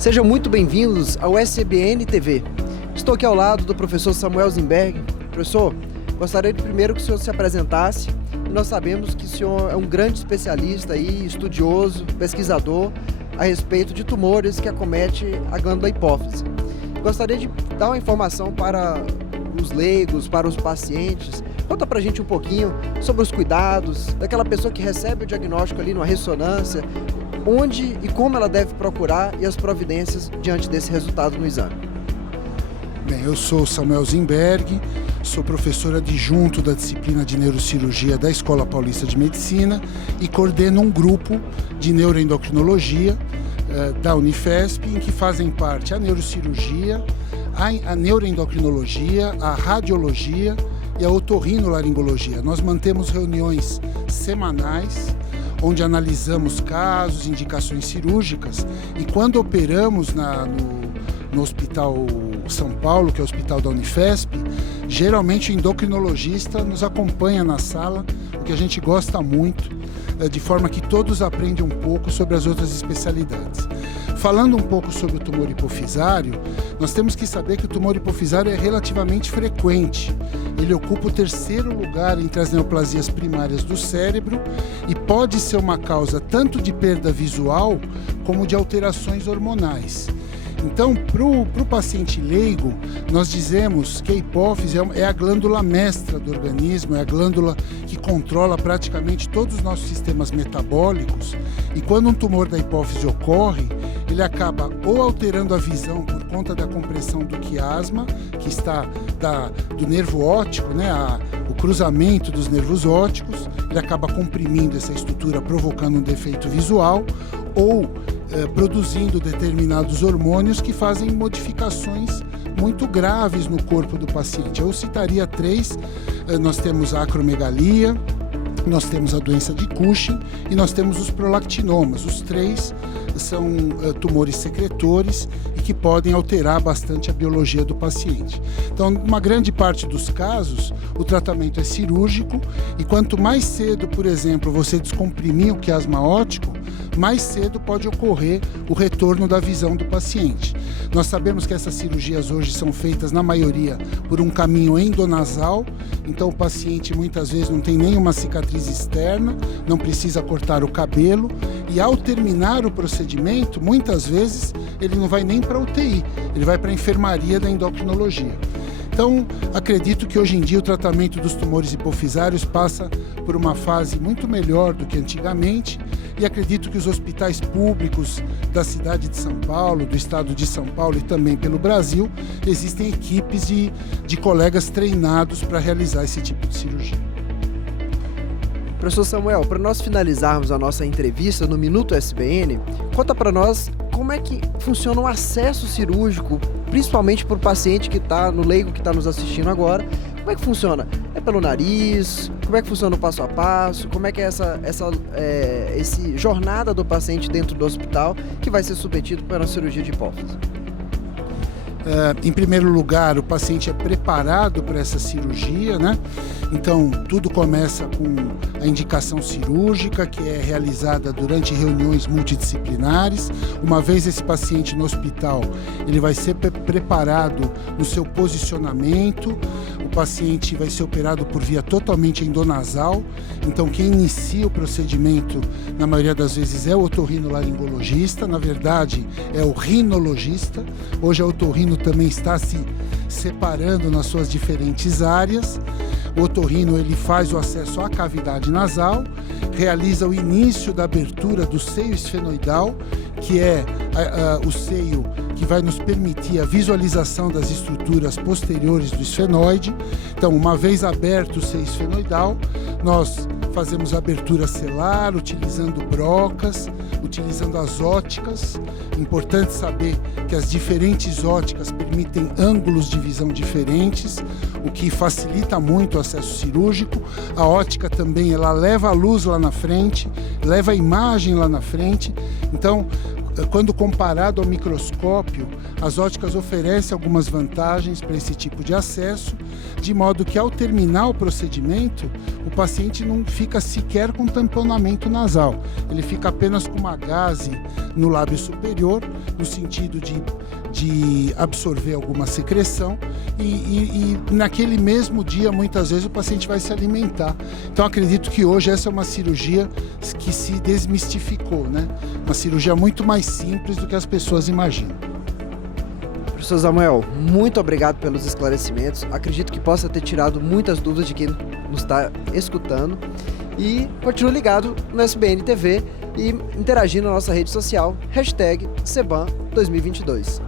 Sejam muito bem-vindos ao SBN TV. Estou aqui ao lado do professor Samuel Zimberg. Professor, gostaria de primeiro que o senhor se apresentasse. Nós sabemos que o senhor é um grande especialista e estudioso, pesquisador a respeito de tumores que acometem a glândula hipófise. Gostaria de dar uma informação para os leigos, para os pacientes. Conta pra gente um pouquinho sobre os cuidados daquela pessoa que recebe o diagnóstico ali numa ressonância, onde e como ela deve procurar e as providências diante desse resultado no exame. Bem, eu sou Samuel Zimberg, sou professor adjunto da disciplina de neurocirurgia da Escola Paulista de Medicina e coordeno um grupo de neuroendocrinologia da Unifesp, em que fazem parte a neurocirurgia, a neuroendocrinologia, a radiologia e a otorrinolaringologia. Nós mantemos reuniões semanais, onde analisamos casos, indicações cirúrgicas, e quando operamos no Hospital São Paulo, que é o hospital da Unifesp, geralmente o endocrinologista nos acompanha na sala, o que a gente gosta muito, de forma que todos aprendem um pouco sobre as outras especialidades. Falando um pouco sobre o tumor hipofisário, nós temos que saber que o tumor hipofisário é relativamente frequente. Ele ocupa o terceiro lugar entre as neoplasias primárias do cérebro e pode ser uma causa tanto de perda visual como de alterações hormonais. Então, para o paciente leigo, nós dizemos que a hipófise é a glândula mestra do organismo, é a glândula que controla praticamente todos os nossos sistemas metabólicos, e quando um tumor da hipófise ocorre, ele acaba ou alterando a visão por conta da compressão do quiasma, que está do nervo óptico, né, o cruzamento dos nervos ópticos, ele acaba comprimindo essa estrutura, provocando um defeito visual, ou produzindo determinados hormônios que fazem modificações muito graves no corpo do paciente. Eu citaria três: nós temos a acromegalia, nós temos a doença de Cushing e nós temos os prolactinomas. Os três são tumores secretores e que podem alterar bastante a biologia do paciente. Então, numa grande parte dos casos, o tratamento é cirúrgico, e quanto mais cedo, por exemplo, você descomprimir o quiasma óptico, mais cedo pode ocorrer o retorno da visão do paciente. Nós sabemos que essas cirurgias hoje são feitas, na maioria, por um caminho endonasal, então o paciente muitas vezes não tem nenhuma cicatriz externa, não precisa cortar o cabelo, e ao terminar o procedimento, muitas vezes ele não vai nem para a UTI, ele vai para a enfermaria da endocrinologia. Então, acredito que hoje em dia o tratamento dos tumores hipofisários passa por uma fase muito melhor do que antigamente, e acredito que os hospitais públicos da cidade de São Paulo, do estado de São Paulo e também pelo Brasil, existem equipes de colegas treinados para realizar esse tipo de cirurgia. Professor Samuel, para nós finalizarmos a nossa entrevista no Minuto SBN, conta para nós como é que funciona o acesso cirúrgico, principalmente para o paciente que está, no leigo que está nos assistindo agora. Como é que funciona? É pelo nariz? Como é que funciona o passo a passo? Como é que é essa jornada do paciente dentro do hospital que vai ser submetido para uma cirurgia de hipófise? Em primeiro lugar, o paciente é preparado para essa cirurgia, né? Então, tudo começa com a indicação cirúrgica, que é realizada durante reuniões multidisciplinares. Uma vez esse paciente no hospital, ele vai ser preparado no seu posicionamento. O paciente vai ser operado por via totalmente endonasal. Então, quem inicia o procedimento, na maioria das vezes, é o otorrinolaringologista. Na verdade, é o rinologista. Hoje, a otorrino também está se separando nas suas diferentes áreas. O otorrino, ele faz o acesso à cavidade nasal, realiza o início da abertura do seio esfenoidal, que é o seio que vai nos permitir a visualização das estruturas posteriores do esfenoide. Então, uma vez aberto o seio esfenoidal, nós fazemos a abertura celular, utilizando brocas, utilizando as óticas. Importante saber que as diferentes óticas permitem ângulos de visão diferentes, o que facilita muito o acesso cirúrgico. A ótica também, ela leva a luz lá na frente, leva a imagem lá na frente. Então, quando comparado ao microscópio, as óticas oferecem algumas vantagens para esse tipo de acesso, de modo que ao terminar o procedimento, o paciente não fica sequer com tamponamento nasal, ele fica apenas com uma gaze no lábio superior, no sentido de absorver alguma secreção e naquele mesmo dia, muitas vezes, o paciente vai se alimentar. Então, acredito que hoje essa é uma cirurgia que se desmistificou, né? Uma cirurgia muito mais simples do que as pessoas imaginam. Professor Samuel, muito obrigado pelos esclarecimentos. Acredito que possa ter tirado muitas dúvidas de quem nos está escutando. E continue ligado no SBN TV e interagindo na nossa rede social, #Ceban2022.